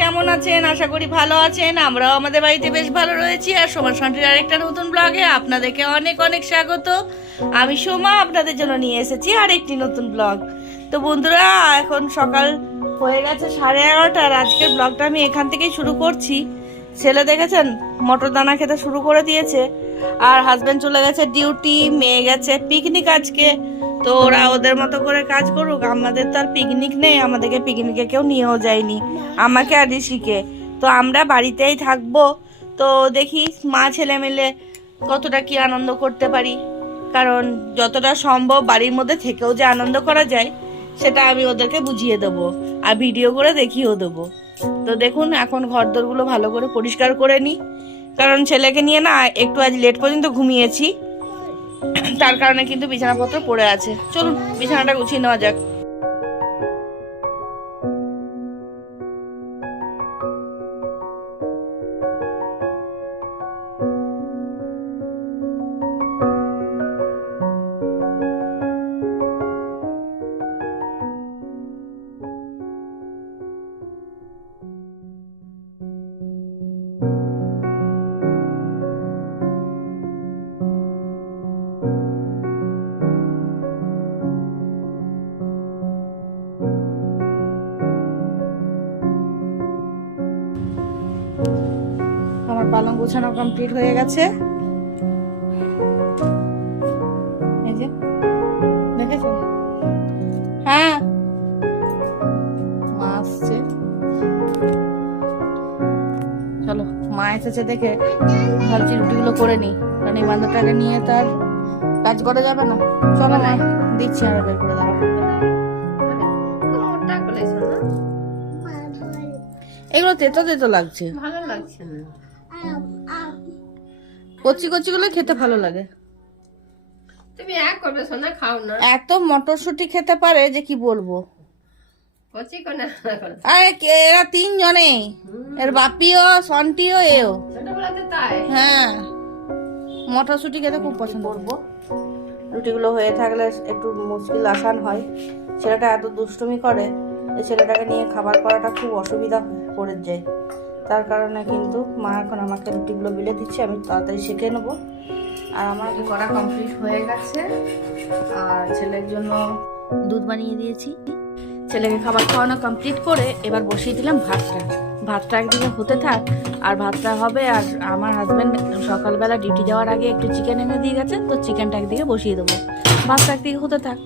কেমন আছেন? আশা করি ভালো আছেন। আমরাও আমাদের বাড়িতে বেশ ভালো রয়েছি। আর সোমা শান্তির আরেকটা নতুন ব্লগে আপনাদেরকে অনেক অনেক স্বাগত। আমি সোমা আপনাদের জন্য নিয়ে এসেছি আরেকটি নতুন ব্লগ। তো বন্ধুরা, এখন সকাল হয়ে গেছে 11:30। আর আজকের ব্লগটা আমি এখান থেকেই শুরু করছি। ছেলে দেখেছেন মটর দানা খেতে শুরু করে দিয়েছে, আর হাজবেন্ড চলে গেছে ডিউটি, মেয়ে গেছে পিকনিক আজকে। তো ওরা ওদের মতো করে কাজ করুক, আমাদের তো আর পিকনিক নেই, আমাদেরকে পিকনিকে কেউ নিয়েও যায়নি, আমাকে আর ঋষিকে। তো আমরা বাড়িতেই থাকবো। তো দেখি মা ছেলে মিলে কতটা কি আনন্দ করতে পারি, কারণ যতটা সম্ভব বাড়ির মধ্যে থেকেও যে আনন্দ করা যায় সেটা আমি ওদেরকে বুঝিয়ে দেবো আর ভিডিও করে দেখিয়েও দেবো। তো দেখুন, এখন ঘরদোরগুলো ভালো করে পরিষ্কার করে নিই, কারণ ছেলেকে নিয়ে না একটু আজ লেট পর্যন্ত ঘুমিয়েছি, তার কারণে কিন্তু বিছানাপত্র পড়ে আছে। চলুন বিছানাটা গুছিয়ে নেওয়া যাক। আমার পালং গোছানো কমপ্লিট হয়ে গেছে। এই যে দেখেছেন, হ্যাঁ মা আসছে। চলো, মা এসেছে দেখে ভাবছি রুটিগুলো করে নিই, কারণ এই বান্ধবটাকে নিয়ে তার কাজ করা যাবে না। চলো না, দিচ্ছি আর বের করে দাও। এগুলো তেতো তেতো লাগছে, ভালো লাগছে না। কচি কচি গুলো খেতে ভালো লাগে। তুমি এক করবে সোনা, খাও না। এত মটরশুঁটি খেতে পারে যে কি বলবো। কচি কোনা আরে এরা তিনজনে, এর বাপিও সন্টিও এও। ছোটবেলাতে তাই। হ্যাঁ, মটরশুঁটি খেতে খুব পছন্দ করবো। রুটিগুলো হয়ে থাকলে একটু মুশকিল আসান হয়। ছেলেটা এত দুষ্টুমি করে, এই ছেলেটাকে নিয়ে খাবার করাটা খুব অসুবিধা পড়ে যায়। তার কারণে কিন্তু মা এখন আমাকে রুটিগুলো বেলে দিচ্ছে, আমি তাড়াতাড়ি শিখে নেবো। আর আমার করা কমপ্লিট হয়ে গেছে। আর ছেলের জন্য দুধ বানিয়ে দিয়েছি। ছেলেকে খাবার খাওয়ানো কমপ্লিট করে এবার বসিয়ে দিলাম ভাতটা। ভাতটা একদিকে হতে থাক, আর ভাতটা হবে। আর আমার হাজব্যান্ড সকালবেলা ডিউটি যাওয়ার আগে একটু চিকেন এনে দিয়ে গেছে, তো চিকেনটা একদিকে বসিয়ে দেবো, ভাতটা একদিকে হতে থাক।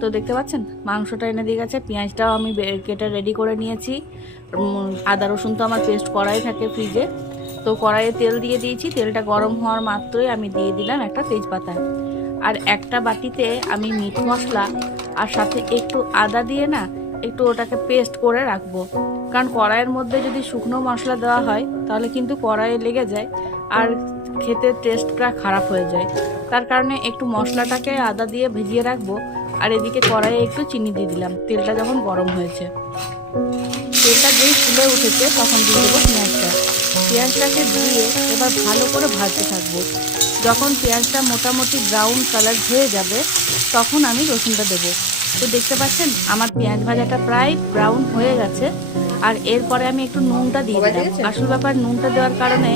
তো দেখতে পাচ্ছেন মাংসটা এনে দিয়ে গেছে, পেঁয়াজটাও আমি কেটে রেডি করে নিয়েছি। আদা রসুন তো আমার পেস্ট করাই থাকে ফ্রিজে। তো কড়াইয়ে তেল দিয়ে দিয়েছি, তেলটা গরম হওয়ার মাত্রই আমি দিয়ে দিলাম একটা তেজপাতা। আর একটা বাটিতে আমি মিট মশলা আর সাথে একটু আদা দিয়ে না একটু ওটাকে পেস্ট করে রাখবো, কারণ কড়াইয়ের মধ্যে যদি শুকনো মশলা দেওয়া হয় তাহলে কিন্তু কড়াইয়ে লেগে যায় আর খেতে টেস্টটা খারাপ হয়ে যায়। তার কারণে একটু মশলাটাকে আদা দিয়ে ভিজিয়ে রাখবো। আর এদিকে কড়াইয়ে একটু চিনি দিয়ে দিলাম। তেলটা যখন গরম হয়েছে, তেলটা যেই ফুলে উঠেছে তখন দিয়ে দেবো পেঁয়াজটা। পেঁয়াজটাকে দিয়ে এবার ভালো করে ভাজতে থাকবো। যখন পেঁয়াজটা মোটামুটি ব্রাউন কালার হয়ে যাবে তখন আমি রসুনটা দেবো। তো দেখতে পাচ্ছেন আমার পেঁয়াজ ভাজাটা প্রায় ব্রাউন হয়ে গেছে। আর এরপরে আমি একটু নুনটা দিয়ে দিলাম। আসল ব্যাপার, নুনটা দেওয়ার কারণে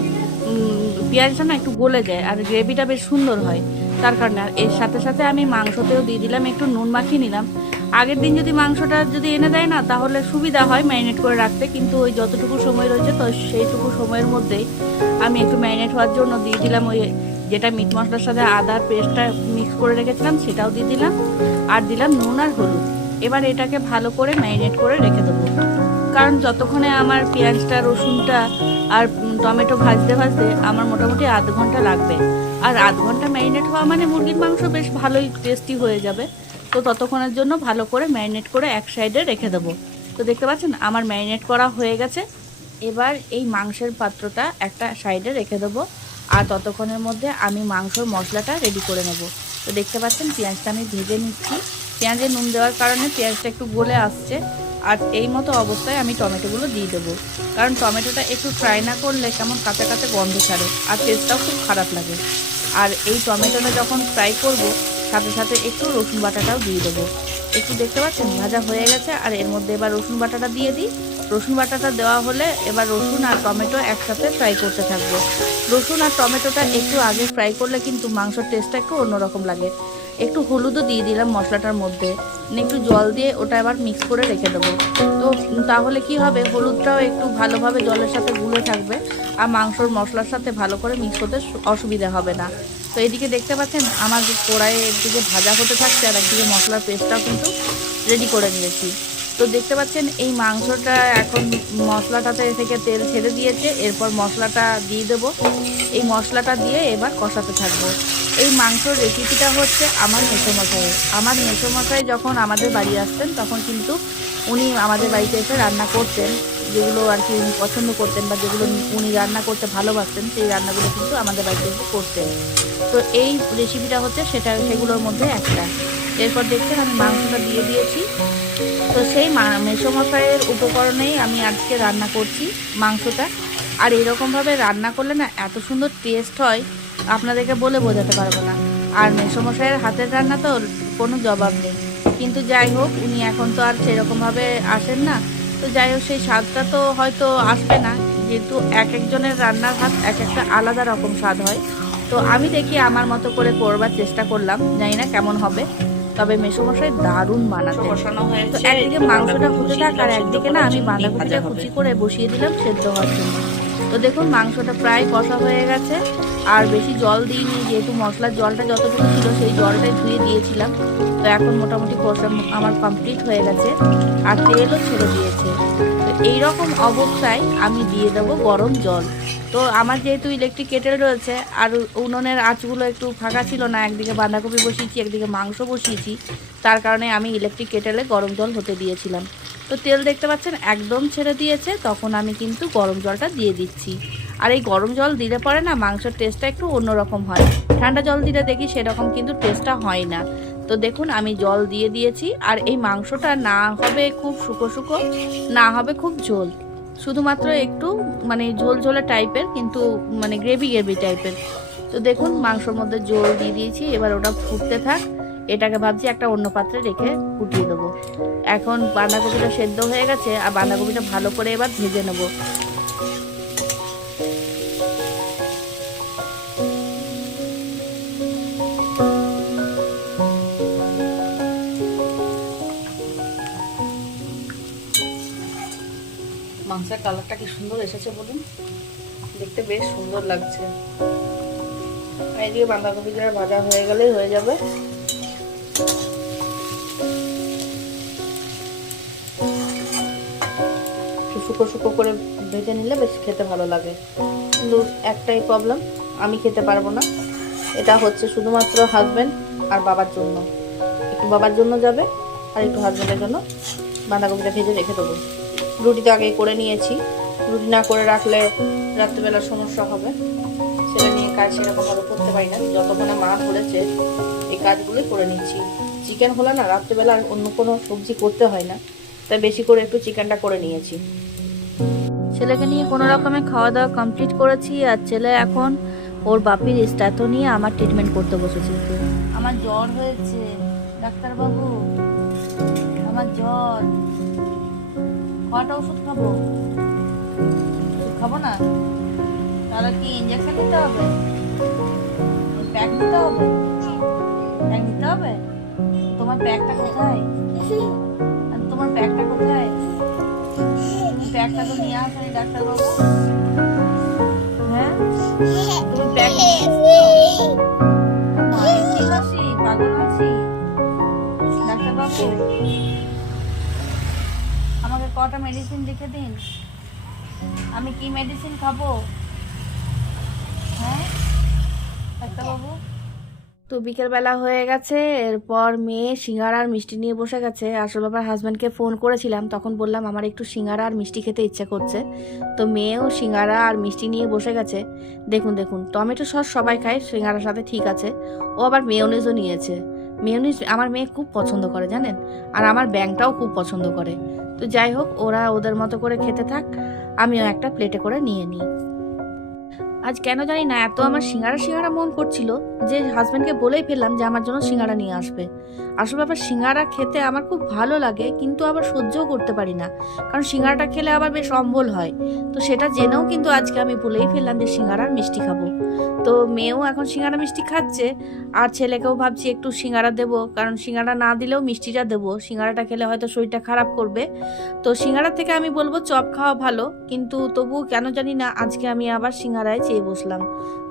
পেঁয়াজটা না একটু গলে যায় আর গ্রেভিটা বেশ সুন্দর হয়, তার কারণে। আর এর সাথে সাথে আমি মাংসতেও দিয়ে দিলাম, একটু নুন মাখিয়ে নিলাম। আগের দিন যদি মাংসটা যদি এনে দেয় না তাহলে সুবিধা হয় ম্যারিনেট করে রাখতে, কিন্তু ওই যতটুকু সময় রয়েছে তো সেইটুকু সময়ের মধ্যেই আমি একটু ম্যারিনেট হওয়ার জন্য দিয়ে দিলাম ওই যেটা মিট মশলার সাথে আদার পেস্টটা মিক্স করে রেখেছিলাম সেটাও দিয়ে দিলাম। আর দিলাম নুন আর হলুদ। এবার এটাকে ভালো করে ম্যারিনেট করে রেখে দেবো, কারণ যতক্ষণে আমার পেঁয়াজটা রসুনটা আর টমেটো ভাজতে ভাজতে আমার মোটামুটি আধ ঘন্টা লাগবে। আর আধ ঘন্টা ম্যারিনেট হওয়া মানে মুরগির মাংস বেশ ভালোই টেস্টি হয়ে যাবে। তো ততক্ষণের জন্য ভালো করে ম্যারিনেট করে এক সাইডে রেখে দেবো। তো দেখতে পাচ্ছেন আমার ম্যারিনেট করা হয়ে গেছে। এবার এই মাংসের পাত্রটা একটা সাইডে রেখে দেবো, আর ততক্ষণের মধ্যে আমি মাংসর মশলাটা রেডি করে নেব। তো দেখতে পাচ্ছেন পেঁয়াজটা আমি ভেজে নিচ্ছি। পেঁয়াজে নুন দেওয়ার কারণে পেঁয়াজটা একটু গলে আসছে। আর এই মতো অবস্থায় আমি টমেটোগুলো দিয়ে দেবো, কারণ টমেটোটা একটু ফ্রাই না করলে কেমন কাঁচা কাঁচা গন্ধ ছাড়ে আর টেস্টটাও খুব খারাপ লাগে। আর এই টমেটোটা যখন ফ্রাই করব সাথে সাথে একটু রসুন বাটাটাও দিয়ে দেবো। একটু দেখতে পাচ্ছেন ভাজা হয়ে গেছে। আর এর মধ্যে এবার রসুন বাটাটা দিয়ে দিই। রসুন বাটাটা দেওয়া হলে এবার রসুন আর টমেটো একসাথে ফ্রাই করতে থাকবো। রসুন আর টমেটোটা একটু আগে ফ্রাই করলে কিন্তু মাংসের টেস্টটা একটু অন্যরকম লাগে। একটু হলুদও দিয়ে দিলাম মশলাটার মধ্যে, একটু জল দিয়ে ওটা এবার মিক্স করে রেখে দেবো। তো তাহলে কি হবে, হলুদটাও একটু ভালোভাবে জলের সাথে গুলে থাকবে আর মাংসর মশলার সাথে ভালো করে মিক্স হতে অসুবিধা হবে না। তো এদিকে দেখতে পাচ্ছেন আমার কড়াইয়ে একদিকে ভাজা হতে থাকছে আর একদিকে মশলার পেস্টটাও কিন্তু রেডি করে নিয়েছি। তো দেখতে পাচ্ছেন এই মাংসটা এখন মশলাটাতে থেকে তেল ছেড়ে দিয়েছে, এরপর মশলাটা দিয়ে দেবো। এই মশলাটা দিয়ে এবার কষাতে থাকবো। এই মাংসর রেসিপিটা হচ্ছে আমার মেসোমশাইয়ের। আমার মেসোমশাই যখন আমাদের বাড়ি আসতেন তখন কিন্তু উনি আমাদের বাড়িতে এসে রান্না করতেন, যেগুলো আর কি উনি পছন্দ করতেন বা যেগুলো উনি রান্না করতে ভালোবাসতেন সেই রান্নাগুলো কিন্তু আমাদের বাড়িতে এসে করতেন। তো এই রেসিপিটা হচ্ছে সেগুলোর মধ্যে একটা। এরপর দেখছেন আমি মাংসটা দিয়ে দিয়েছি। তো সেই মেসোমশাইয়ের উপকরণেই আমি আজকে রান্না করছি মাংসটা। আর এরকমভাবে রান্না করলে না এত সুন্দর টেস্ট হয়, আপনাদেরকে বলে বোঝাতে পারবো না। আর মেসোমশাইয়ের হাতের রান্না তো কোনো জবাব নেই। কিন্তু যাই হোক, উনি এখন তো আর সেরকমভাবে আসেন না। তো যাই হোক, সেই স্বাদটা তো হয়তো আসবে না, যেহেতু এক একজনের রান্নার হাত এক একটা আলাদা রকম স্বাদ হয়। তো আমি দেখি আমার মতো করে করবার চেষ্টা করলাম, জানি না কেমন হবে। তবে মেসোমশাই দারুণ বানাতে। তো একদিকে মাংসটা হতে থাক আর একদিকে না আমি বাঁধাকপিটা কুচি করে বসিয়ে দিলাম সেদ্ধ হওয়ার জন্য। তো দেখুন মাংসটা প্রায় কষা হয়ে গেছে, আর বেশি জল দিইনি, যেহেতু মশলার জলটা যতটুকু ছিল সেই জলটাই ধুয়ে দিয়েছিলাম। তো এখন মোটামুটি কষা আমার কমপ্লিট হয়ে গেছে আর তেলও ছেড়ে দিয়েছে। তো এইরকম অবস্থায় আমি দিয়ে দেবো গরম জল। তো আমার যেহেতু ইলেকট্রিক কেটেল রয়েছে আর উনুনের আঁচগুলো একটু ফাঁকা ছিল না, একদিকে বাঁধাকপি বসিয়েছি একদিকে মাংস বসিয়েছি, তার কারণে আমি ইলেকট্রিক কেটেলে গরম জল হতে দিয়েছিলাম। তো তেল দেখতে পাচ্ছেন একদম ছেড়ে দিয়েছে, তখন আমি কিন্তু গরম জলটা দিয়ে দিচ্ছি। আর এই গরম জল দিলে পরে না মাংসের টেস্টটা একটু অন্যরকম হয়, ঠান্ডা জল দিলে দেখি সেরকম কিন্তু টেস্টটা হয় না। তো দেখুন আমি জল দিয়ে দিয়েছি। আর এই মাংসটা না হবে খুব শুকো শুকো, না হবে খুব ঝোল, শুধুমাত্র একটু মানে ঝোল ঝোলে টাইপের, কিন্তু মানে গ্রেভি গ্রেভি টাইপের। তো দেখুন মাংসর মধ্যে জল দিয়ে দিয়েছি, এবার ওটা ফুটতে থাক। এটাকে ভাবছি একটা অন্য পাত্রে রেখে ফুটিয়ে দেবো। এখন বাঁধাকপিটা সেদ্ধ হয়ে গেছে আর বাঁধাকপিটা ভালো করে এবার ভেজে নেবো। মাংসের কালারটা কি সুন্দর এসেছে বলুন, দেখতে বেশ সুন্দর লাগছে। এদিকে বাঁধাকপিটা ভাজা হয়ে গেলেই হয়ে যাবে। শুকো শুকো করে ভেজে নিলে বেশ খেতে ভালো লাগে। কিন্তু একটাই প্রবলেম, আমি খেতে পারবো না। এটা হচ্ছে শুধুমাত্র হাজব্যান্ড আর বাবার জন্য। একটু বাবার জন্য যাবে আর একটু হাজব্যান্ডের জন্য বাঁধাকপিটা ভেজে রেখে দেবো। রুটি তো আগেই করে নিয়েছি, রুটি না করে রাখলে রাত্রিবেলার সমস্যা হবে। ছেলে নিয়ে কাজ সেরকমভাবে করতে পারি না, যতক্ষণে মা ধরেছে এই কাজগুলোই করে নিচ্ছি। চিকেন হলে না রাত্রিবেলা আর অন্য কোনো সবজি করতে হয় না, তাই বেশি করে একটু চিকেনটা করে নিয়েছি। ছেলেকে নিয়ে কোনো রকমে খাওয়া দাওয়া কমপ্লিট করেছি আর ছেলে এখন ওর বাপির স্ট্যাথো নিয়ে আমার ট্রিটমেন্ট করতে বসেছে। আমার জ্বর হয়েছে ডাক্তারবাবু, আমার জ্বর, কটা ওষুধ খাবো? খাবো না? তাহলে কি ইঞ্জেকশন নিতে হবে? প্যাক নিতে হবে? প্যাক নিতে হবে? তোমার প্যাকটা কোথায়? তোমার প্যাকটা কোথায়? তুমি প্যাকটা তো নিয়ে আসনি ডাক্তারবাবু। হ্যাঁ, তুমি প্যাক কি হাসি, পাগল হাসি। ডাক্তারবাবু আমাকে কটা মেডিসিন লিখে দিন, আমি কি মেডিসিন খাবো? হ্যাঁ ডাক্তারবাবু। তো বিকেলবেলা হয়ে গেছে, এরপর মেয়ে সিঙ্গারা আর মিষ্টি নিয়ে বসে গেছে। আসলে আমার হাজব্যান্ডকে ফোন করেছিলাম, তখন বললাম আমার একটু সিঙ্গারা আর মিষ্টি খেতে ইচ্ছে করছে। তো মেয়েও সিঙ্গারা আর মিষ্টি নিয়ে বসে গেছে। দেখুন দেখুন, টমেটো সস সবাই খায়, সিঙ্গারার সাথে ঠিক আছে, ও আবার মেয়োনিজও নিয়েছে। মেয়োনিজ আমার মেয়ে খুব পছন্দ করে জানেন, আর আমার ব্যাংটাও খুব পছন্দ করে। তো যাই হোক, ওরা ওদের মতো করে খেতে থাক, আমিও একটা প্লেটে করে নিয়ে নিই। আজ কেন জানি না এত আমার সিঙ্গারা সিঙ্গারা মন করছিল যে হাজব্যান্ডকে বলেই ফেললাম যে আমার জন্য সিঙ্গারা নিয়ে আসবে। আসলে ব্যাপার সিঙ্গারা খেতে আমার খুব ভালো লাগে, কিন্তু আবার সহ্যও করতে পারি না, কারণ সিঙ্গারাটা খেলে আবার বেশ অম্বল হয়। তো সেটা জেনেও কিন্তু আজকে আমি বলেই ফেললাম যে সিঙ্গারার মিষ্টি খাবো। তো মেয়েও এখন সিঙ্গারা মিষ্টি খাচ্ছে, আর ছেলেকেও ভাবছি একটু সিঙ্গারা দেবো, কারণ সিঙ্গারা না দিলেও মিষ্টিটা দেবো, সিঙ্গারাটা খেলে হয়তো শরীরটা খারাপ করবে। তো সিঙ্গারা থেকে আমি বলবো চপ খাওয়া ভালো, কিন্তু তবুও কেন জানি না আজকে আমি আবার সিঙ্গারায় চেয়ে বসলাম।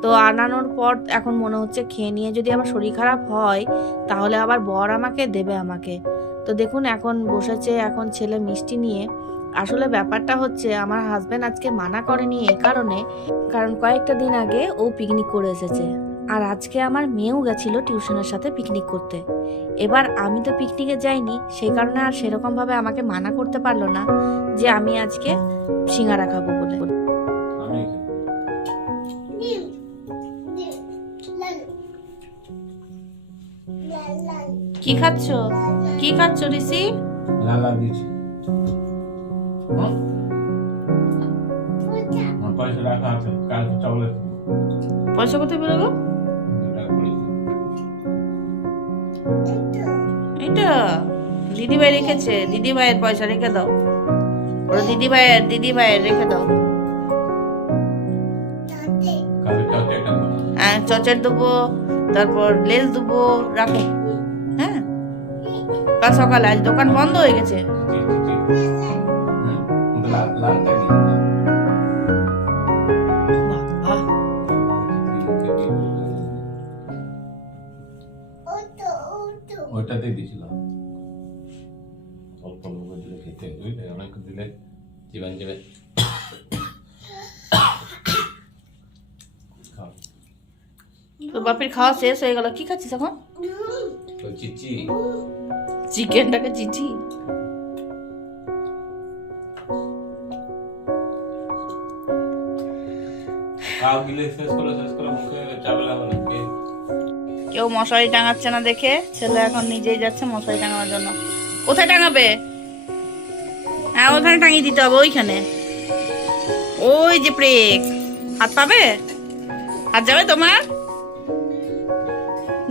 তো আনানোর পর এখন মনে হচ্ছে খেয়ে নিয়ে যদি আবার শরীর খারাপ হয় তাহলে আবার বর আমাকে দেবে আমাকে। তো দেখুন এখন বসেছে এখন ছেলে মিষ্টি নিয়ে। আসলে ব্যাপারটা হচ্ছে আমার হাজব্যান্ড আজকে মানা করেনি এই কারণে, কারণ কয়েকটা দিন আগে ও পিকনিক করে এসেছে, আর আজকে আমার মেয়েও গেছিল টিউশনের সাথে পিকনিক করতে। এবার আমি তো পিকনিকে যাইনি, সেই কারণে আর সেরকম ভাবে আমাকে মানা করতে পারলো না যে আমি আজকে সিঙ্গারা খাবো বলে। কি খাচ্ছ, কি খাচ্ছ ঋষি? লালা দিচ্ছি। পয়সা রাখা আছে, কালকে চকলেট পয়সা কোথায় বেরোবো? এটা দিদিভাই রেখেছে, দিদিভাইয়ের পয়সা রেখে দাও, ওরা দিদিভাইয়ের রেখে দাও। হ্যাঁ চচের দেবো, তারপর লেস দেবো, রাখো। হ্যাঁ কাল সকালে, আজ দোকান বন্ধ হয়ে গেছে। ওইটাতে দিয়েছিলাম অল্প অল্প করে দিলে খেতে, বুঝলে, অনেক দিলে জীবন যাবে। তো বাপির খাওয়া শেষ হয়ে গেল, কি খাচ্ছিস এখন? চিচি চিকেনটাকে চিচি। খাও গিলে শেষ করে মুখে চাবে লাগবে না। কেউ মশারি টাঙাচ্ছে না দেখে ছেলে এখন নিজেই যাচ্ছে মশারি টাঙানোর জন্য। কোথায় টাঙাবে? হ্যাঁ ওইখানে টাঙিয়ে দিতে হবে, ওইখানে। ওই যে প্রেক, হাত পাবে? হাত যাবে তোমার?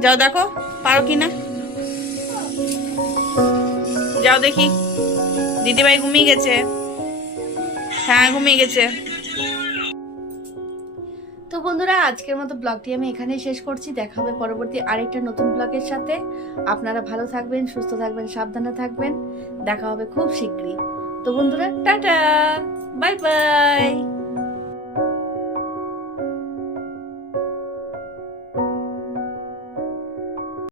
যাও দেখো পারো কিনা, যাও দেখি। দিদিভাই ঘুমিয়ে গেছে, হ্যাঁ ঘুমিয়ে গেছে। তো বন্ধুরা আজকের মতো ব্লগটি আমি এখানেই শেষ করছি। দেখা হবে পরবর্তী আরেকটা নতুন ব্লগের সাথে। আপনারা ভালো থাকবেন, সুস্থ থাকবেন, সাবধানে থাকবেন। দেখা হবে খুব শীঘ্রই। তো বন্ধুরা টাটা, বাই বাই।